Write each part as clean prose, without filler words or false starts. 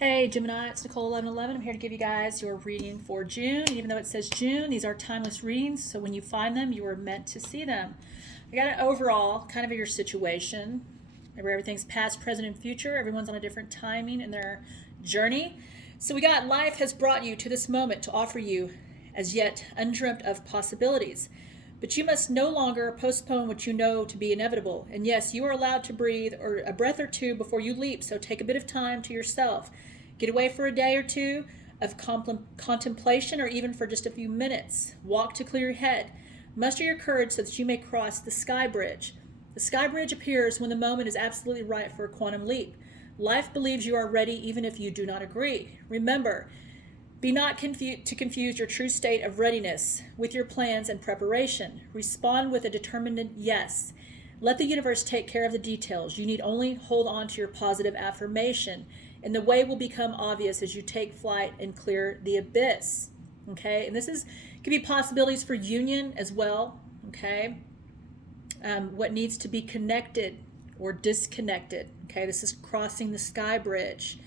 Hey Gemini, it's Nicole 1111. I'm here to give you guys your reading for June. Even though it says June, these are timeless readings, so when you find them, you are meant to see them. I got an overall kind of your situation, where everything's past, present, and future. Everyone's on a different timing in their journey. So we got life has brought you to this moment to offer you as yet undreamt of possibilities. But you must no longer postpone what you know to be inevitable. And yes, you are allowed to breathe or a breath or two before you leap, so take a bit of time to yourself. Get away for a day or two of contemplation or even for just a few minutes. Walk to clear your head. Muster your courage so that you may cross the sky bridge. The sky bridge appears when the moment is absolutely right for a quantum leap. Life believes you are ready even if you do not agree. Remember, be not to confuse your true state of readiness with your plans and preparation. Respond with a determined yes. Let the universe take care of the details. You need only hold on to your positive affirmation, and the way will become obvious as you take flight and clear the abyss. Okay, and this could be possibilities for union as well. Okay, what needs to be connected or disconnected. Okay, this is crossing the sky bridge.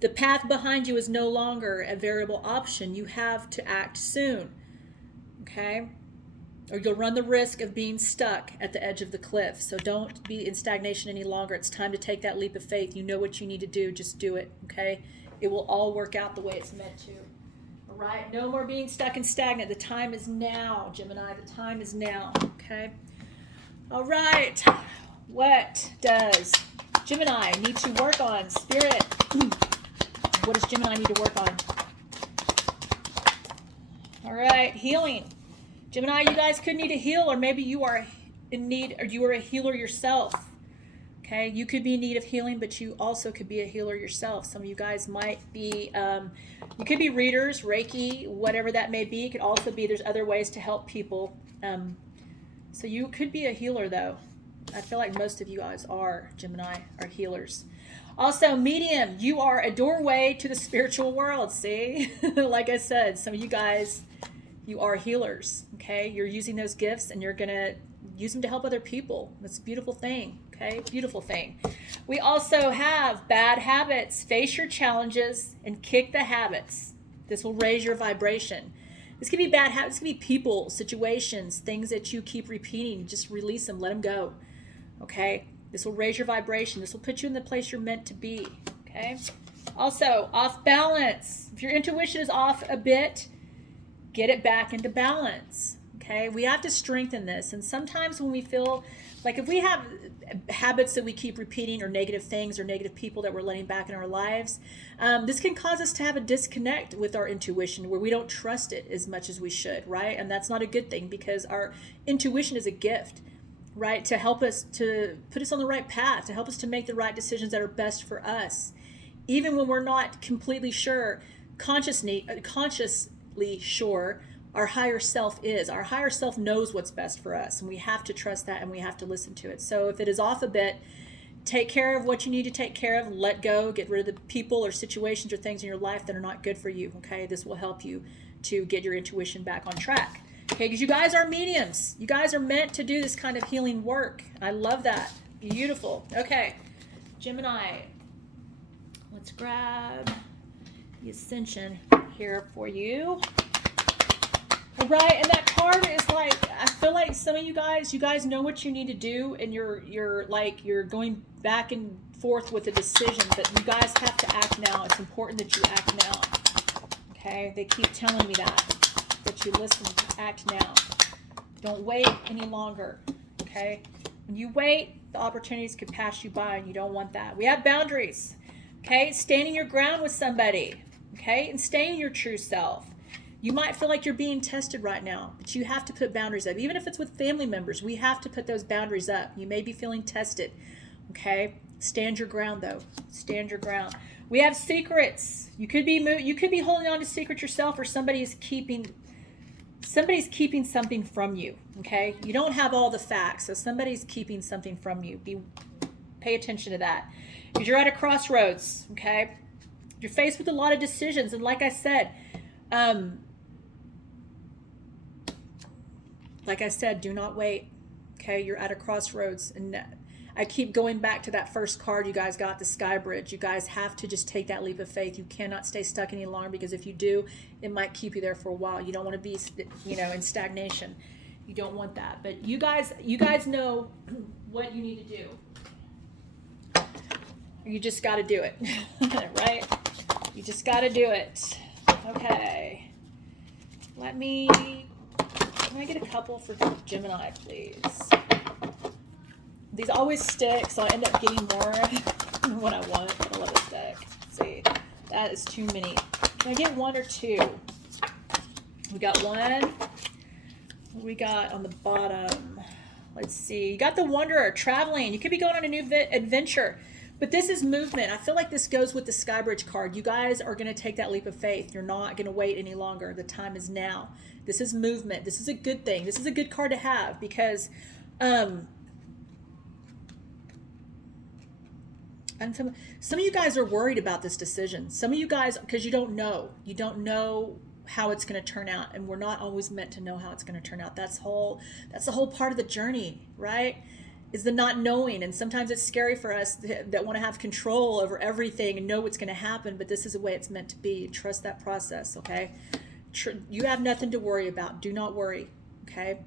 The path behind you is no longer a variable option. You have to act soon, okay? Or you'll run the risk of being stuck at the edge of the cliff. So don't be in stagnation any longer. It's time to take that leap of faith. You know what you need to do. Just do it, okay? It will all work out the way it's meant to. All right? No more being stuck and stagnant. The time is now, Gemini. The time is now, okay? All right. What does Gemini need to work on? Spirit. What does Gemini need to work on? All right, healing. Gemini, you guys could need to heal, or maybe you are in need, or you are a healer yourself. Okay, you could be in need of healing, but you also could be a healer yourself. Some of you guys might be, you could be readers, Reiki, whatever that may be. It could also be there's other ways to help people. So you could be a healer, though. I feel like most of you guys are, Gemini, are healers. Also, medium, you are a doorway to the spiritual world, see? Like I said, some of you guys, you are healers, okay? You're using those gifts and you're going to use them to help other people. That's a beautiful thing, okay? Beautiful thing. We also have bad habits. Face your challenges and kick the habits. This will raise your vibration. This could be bad habits. This could be people, situations, things that you keep repeating. Just release them. Let them go, okay? This will raise your vibration. This will put you in the place you're meant to be, okay? Also, off balance. If your intuition is off a bit, get it back into balance, okay? We have to strengthen this. And sometimes when we feel like if we have habits that we keep repeating or negative things or negative people that we're letting back in our lives, this can cause us to have a disconnect with our intuition where we don't trust it as much as we should, right? And that's not a good thing because our intuition is a gift, right, to help us, to put us on the right path, to help us to make the right decisions that are best for us. Even when we're not completely sure, consciously sure, our higher self is. Our higher self knows what's best for us, and we have to trust that and we have to listen to it. So if it is off a bit, take care of what you need to take care of, let go, get rid of the people or situations or things in your life that are not good for you, okay? This will help you to get your intuition back on track. Okay, because you guys are mediums. You guys are meant to do this kind of healing work. I love that. Beautiful. Okay, Gemini. Let's grab the Ascension here for you. All right, and that card is like, I feel like some of you guys know what you need to do, and you're going back and forth with a decision, but you guys have to act now. It's important that you act now. Okay, they keep telling me that you listen, act now. Don't wait any longer, okay? When you wait, the opportunities could pass you by, and you don't want that. We have boundaries, okay? Standing your ground with somebody, okay? And staying your true self. You might feel like you're being tested right now, but you have to put boundaries up. Even if it's with family members, we have to put those boundaries up. You may be feeling tested, okay? Stand your ground, though. Stand your ground. We have secrets. You could be holding on to secrets yourself, or somebody's keeping something from you, okay? You don't have all the facts, so somebody's keeping something from you. Pay attention to that. Because you're at a crossroads, okay? You're faced with a lot of decisions, and like I said, do not wait, okay? You're at a crossroads, and I keep going back to that first card you guys got, the Sky Bridge. You guys have to just take that leap of faith. You cannot stay stuck any longer, because if you do, it might keep you there for a while. You don't want to be, in stagnation. You don't want that. But you guys know what you need to do. You just got to do it, right? You just got to do it. Okay. Can I get a couple for Gemini, please? These always stick, so I end up getting more than what I want. I love this deck. Let's see, that is too many. Can I get one or two? We got one. What we got on the bottom? Let's see. You got the Wanderer, traveling. You could be going on a new adventure. But this is movement. I feel like this goes with the Skybridge card. You guys are going to take that leap of faith. You're not going to wait any longer. The time is now. This is movement. This is a good thing. This is a good card to have, because and some of you guys are worried about this decision. Some of you guys, because you don't know. You don't know how it's going to turn out, and we're not always meant to know how it's going to turn out. That's the whole part of the journey, right? Is the not knowing. And sometimes it's scary for us that want to have control over everything and know what's going to happen, but this is the way it's meant to be. Trust that process, okay? You have nothing to worry about. Do not worry, okay?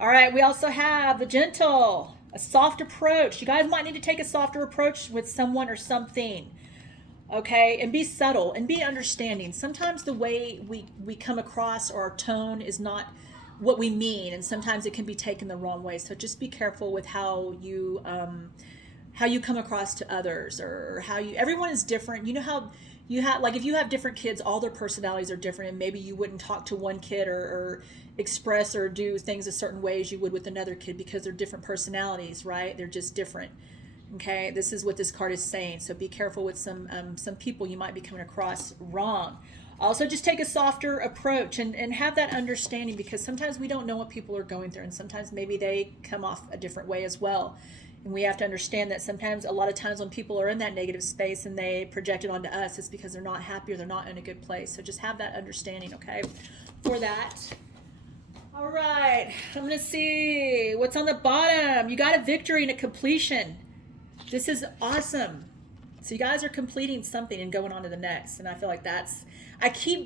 All right, we also have the Gentle, a soft approach. You guys might need to take a softer approach with someone or something, okay? And be subtle and be understanding. Sometimes the way we come across, or our tone, is not what we mean, and sometimes it can be taken the wrong way. So just be careful with how you come across to others, or how everyone is different. You know how you have, like, if you have different kids, all their personalities are different, and maybe you wouldn't talk to one kid or express or do things a certain way as you would with another kid, because they're different personalities, right? They're just different. Okay, this is what this card is saying. So be careful with some people you might be coming across wrong. Also, just take a softer approach and have that understanding, because sometimes we don't know what people are going through, and sometimes maybe they come off a different way as well. And we have to understand that sometimes, a lot of times when people are in that negative space and they project it onto us, it's because they're not happy or they're not in a good place. So just have that understanding, okay, for that. All right, I'm going to see what's on the bottom. You got a victory and a completion. This is awesome. So you guys are completing something and going on to the next. And I feel like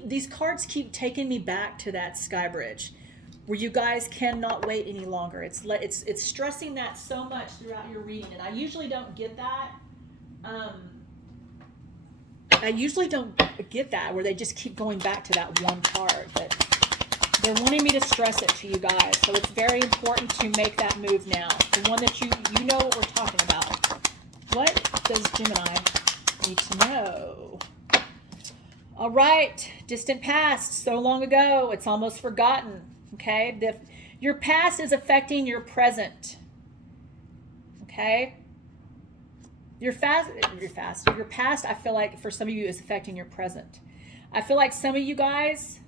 these cards keep taking me back to that Sky Bridge, where you guys cannot wait any longer. It's stressing that so much throughout your reading, and I usually don't get that. Where they just keep going back to that one card, but they're wanting me to stress it to you guys. So it's very important to make that move now. The one that you know what we're talking about. What does Gemini need to know? All right, distant past, so long ago, it's almost forgotten, okay? Your past is affecting your present, okay? Your past, I feel like for some of you, is affecting your present. I feel like some of you guys,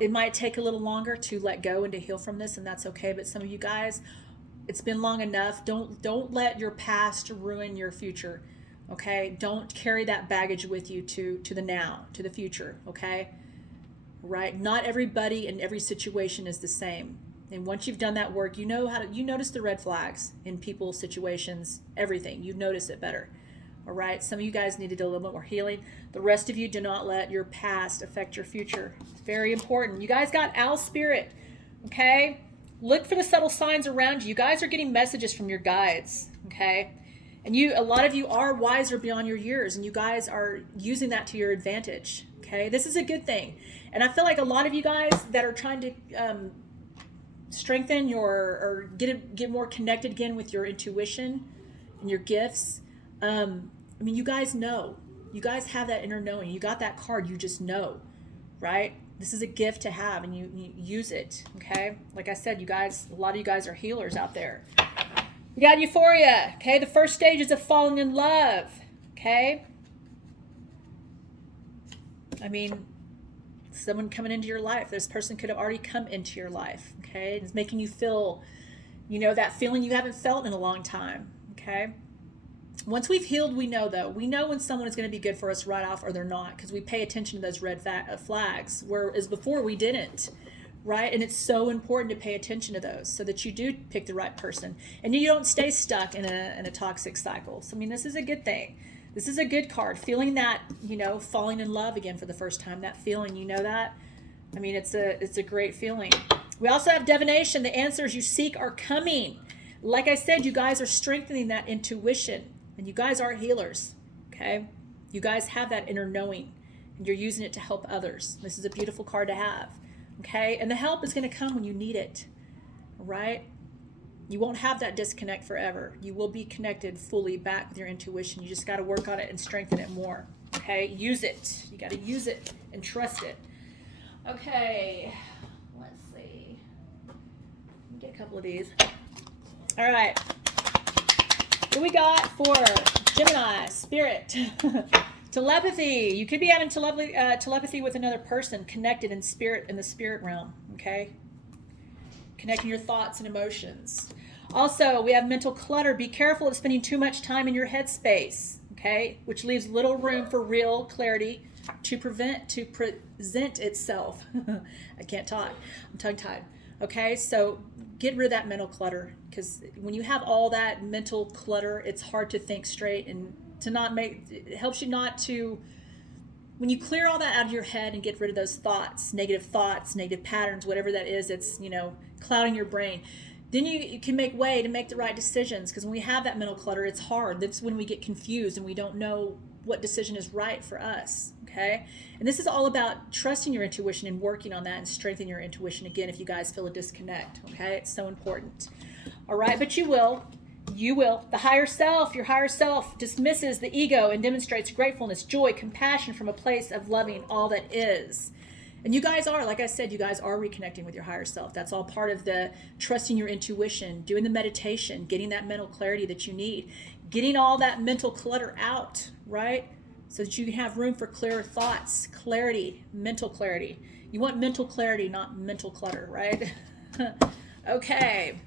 it might take a little longer to let go and to heal from this, and that's okay. But some of you guys, it's been long enough. Don't let your past ruin your future. Okay, don't carry that baggage with you to the now, to the future, okay? Right? Not everybody in every situation is the same. And once you've done that work, you notice the red flags in people's situations, everything. You notice it better. All right? Some of you guys need to do a little bit more healing. The rest of you, do not let your past affect your future. It's very important. You guys got owl spirit, okay? Look for the subtle signs around you. You guys are getting messages from your guides, okay? And a lot of you are wiser beyond your years, and you guys are using that to your advantage, okay? This is a good thing. And I feel like a lot of you guys that are trying to strengthen or get more connected again with your intuition and your gifts, you guys know. You guys have that inner knowing. You got that card, you just know, right? This is a gift to have, and you use it, okay? Like I said, a lot of you guys are healers out there. We got euphoria, okay? The first stages of falling in love, okay? Someone coming into your life. This person could have already come into your life, okay? It's making you feel, that feeling you haven't felt in a long time, okay? Once we've healed, we know, though. We know when someone is going to be good for us right off or they're not, because we pay attention to those red flags, whereas before we didn't, right? And it's so important to pay attention to those so that you do pick the right person and you don't stay stuck in a toxic cycle. So, I mean, this is a good thing. This is a good card. Feeling that, you know, falling in love again for the first time, that feeling, you know that? I mean, it's a great feeling. We also have divination. The answers you seek are coming. Like I said, you guys are strengthening that intuition, and you guys are healers, okay? You guys have that inner knowing, and you're using it to help others. This is a beautiful card to have, okay? And the help is going to come when you need it, right? You won't have that disconnect forever. You will be connected fully back with your intuition. You just got to work on it and strengthen it more, okay? Use it. You got to use it and trust it. Okay, let's see. Let me get a couple of these. All right. What do we got for Gemini, Spirit? Telepathy. You could be having telepathy with another person, connected in spirit, in the spirit realm, okay? Connecting your thoughts and emotions. Also, we have mental clutter. Be careful of spending too much time in your headspace, okay? Which leaves little room for real clarity to present itself. I can't talk. I'm tongue-tied. Okay, so get rid of that mental clutter, because when you have all that mental clutter, it's hard to think straight, and to not make, it helps you not to, when you clear all that out of your head and get rid of those thoughts, negative patterns, whatever that is, it's, you know, clouding your brain, then you can make way to make the right decisions. Because when we have that mental clutter, it's hard. That's when we get confused and we don't know what decision is right for us, okay? And this is all about trusting your intuition and working on that and strengthening your intuition again if you guys feel a disconnect, okay? It's so important. All right, but you will. The higher self, your higher self dismisses the ego and demonstrates gratefulness, joy, compassion from a place of loving all that is. And you guys are, like I said, you guys are reconnecting with your higher self. That's all part of the trusting your intuition, doing the meditation, getting that mental clarity that you need, getting all that mental clutter out, right? So that you can have room for clearer thoughts, clarity, mental clarity. You want mental clarity, not mental clutter, right? Okay.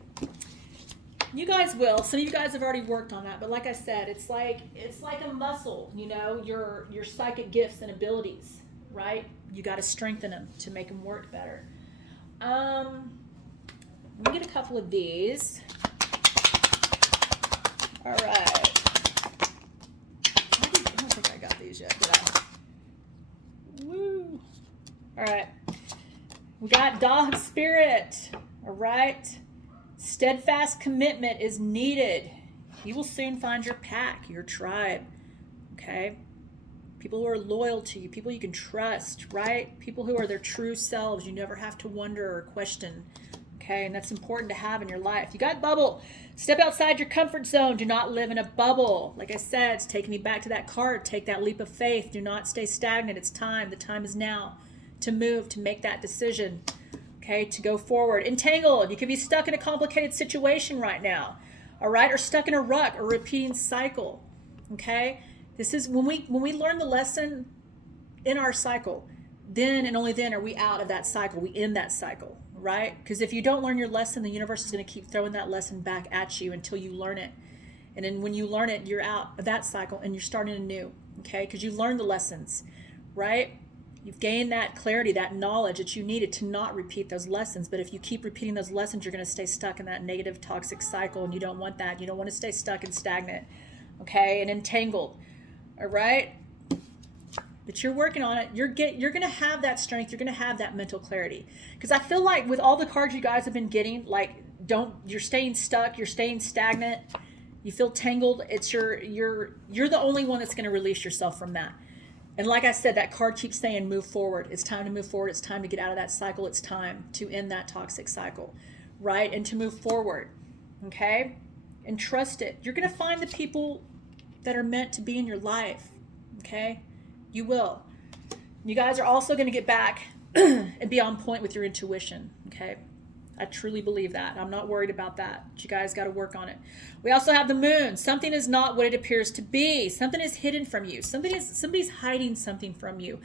You guys will. Some of you guys have already worked on that, but like I said, it's like a muscle, you know, your psychic gifts and abilities, right? You got to strengthen them to make them work better. Let me get a couple of these. All right. I don't think I got these yet, did I? Woo. All right. We got dog spirit. All right. Steadfast commitment is needed. You will soon find your pack, your tribe. Okay? People who are loyal to you, people you can trust, right? People who are their true selves. You never have to wonder or question. Okay? And that's important to have in your life. You got bubble. Step outside your comfort zone. Do not live in a bubble. Like I said, it's taking me back to that card. Take that leap of faith. Do not stay stagnant. It's time. The time is now to move, to make that decision. Okay, to go forward. Entangled. You could be stuck in a complicated situation right now. All right, or stuck in a rut or repeating cycle. Okay, this is when we learn the lesson in our cycle, then and only then are we out of that cycle. We end that cycle, right? Because if you don't learn your lesson, the universe is going to keep throwing that lesson back at you until you learn it. And then when you learn it, you're out of that cycle and you're starting anew. Okay, because you learned the lessons, right? You've gained that clarity, that knowledge that you needed to not repeat those lessons. But if you keep repeating those lessons, you're going to stay stuck in that negative, toxic cycle, and you don't want that. You don't want to stay stuck and stagnant, okay, and entangled, all right? But you're working on it. You're going to have that strength. You're going to have that mental clarity. Because I feel like with all the cards you guys have been getting, like, you're staying stuck, you're staying stagnant, you feel tangled. It's you're the only one that's going to release yourself from that. And like I said, that card keeps saying move forward. It's time to move forward. It's time to get out of that cycle. It's time to end that toxic cycle, right? And to move forward, okay? And trust it. You're going to find the people that are meant to be in your life, okay? You will. You guys are also going to get back and be on point with your intuition, okay? I truly believe that. I'm not worried about that. But you guys got to work on it. We also have the moon. Something is not what it appears to be. Something is hidden from you. Somebody's hiding something from you.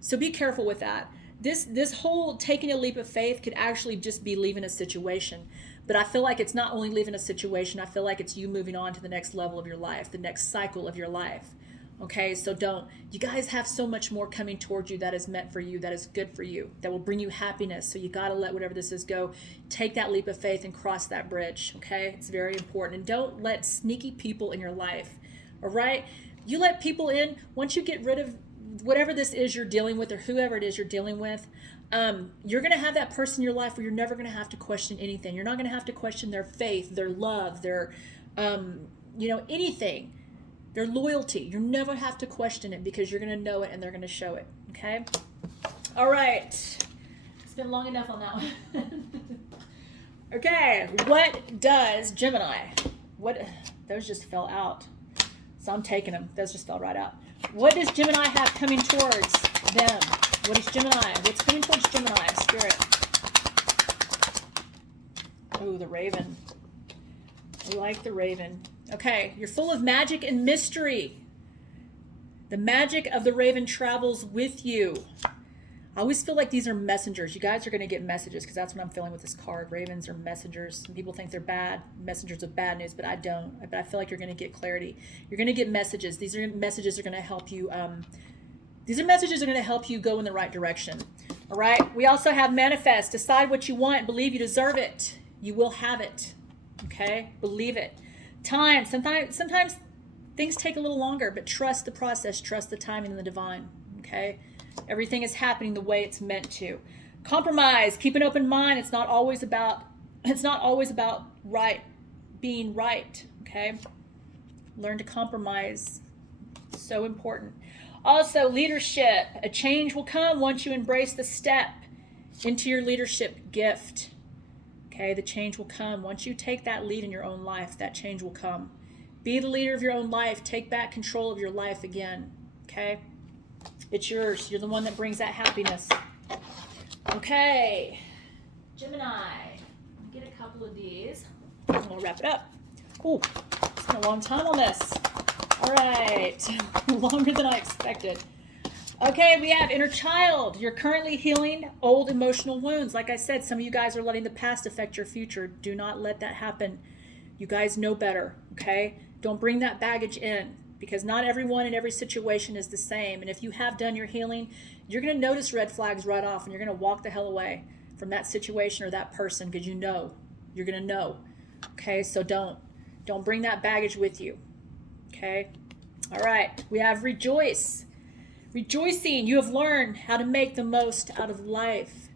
So be careful with that. This whole taking a leap of faith could actually just be leaving a situation. But I feel like it's not only leaving a situation. I feel like it's you moving on to the next level of your life, the next cycle of your life. Okay, so don't. You guys have so much more coming towards you that is meant for you, that is good for you, that will bring you happiness. So you got to let whatever this is go. Take that leap of faith and cross that bridge. Okay, it's very important. And don't let sneaky people in your life. All right, you let people in once you get rid of whatever this is you're dealing with, or whoever it is you're dealing with. You're going to have that person in your life where you're never going to have to question anything. You're not going to have to question their faith, their love, their, anything, their loyalty. You never have to question it because you're going to know it and they're going to show it. Okay. All right. It's been long enough on that one. Okay. What does Gemini, those just fell out. So I'm taking them. Those just fell right out. What does Gemini have coming towards them? What is Gemini? What's coming towards Gemini, Spirit? Oh, the Raven. I like the Raven. Okay, you're full of magic and mystery. The magic of the Raven travels with you. I always feel like these are messengers. You guys are going to get messages because that's what I'm feeling with this card. Ravens are messengers. Some people think they're bad, messengers of bad news, but I don't. But I feel like you're going to get clarity. You're going to get messages. These are messages are going to help you. These are messages that are going to help you go in the right direction. All right. We also have manifest. Decide what you want. Believe you deserve it. You will have it. Okay. Believe it. Time. Sometimes things take a little longer, but trust the process. Trust the timing and the divine. Okay. Everything is happening the way it's meant to. Compromise. Keep an open mind. It's not always about being right. Okay. Learn to compromise. So important. Also, leadership. A change will come once you embrace the step into your leadership gift. Okay, the change will come. Once you take that lead in your own life, that change will come. Be the leader of your own life. Take back control of your life again. Okay? It's yours. You're the one that brings that happiness. Okay. Gemini. Get a couple of these. I'm going to wrap it up. Oh, it's been a long time on this. All right, longer than I expected. Okay, we have inner child. You're currently healing old emotional wounds. Like I said, some of you guys are letting the past affect your future. Do not let that happen. You guys know better, okay? Don't bring that baggage in because not everyone in every situation is the same. And if you have done your healing, you're going to notice red flags right off and you're going to walk the hell away from that situation or that person because you know. You're going to know, okay? So don't bring that baggage with you. Okay. All right. We have rejoice. Rejoicing. You have learned how to make the most out of life.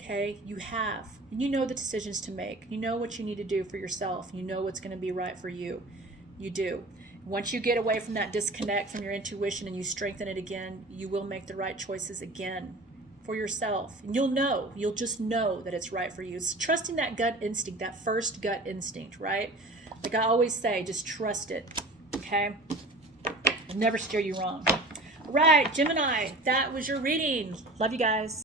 Okay. You have. And you know the decisions to make. You know what you need to do for yourself. You know what's going to be right for you. You do. Once you get away from that disconnect from your intuition and you strengthen it again, you will make the right choices again for yourself. And you'll know. You'll just know that it's right for you. It's trusting that gut instinct, that first gut instinct, right? Like I always say, just trust it. Okay? I'll never steer you wrong. All right, Gemini, that was your reading. Love you guys.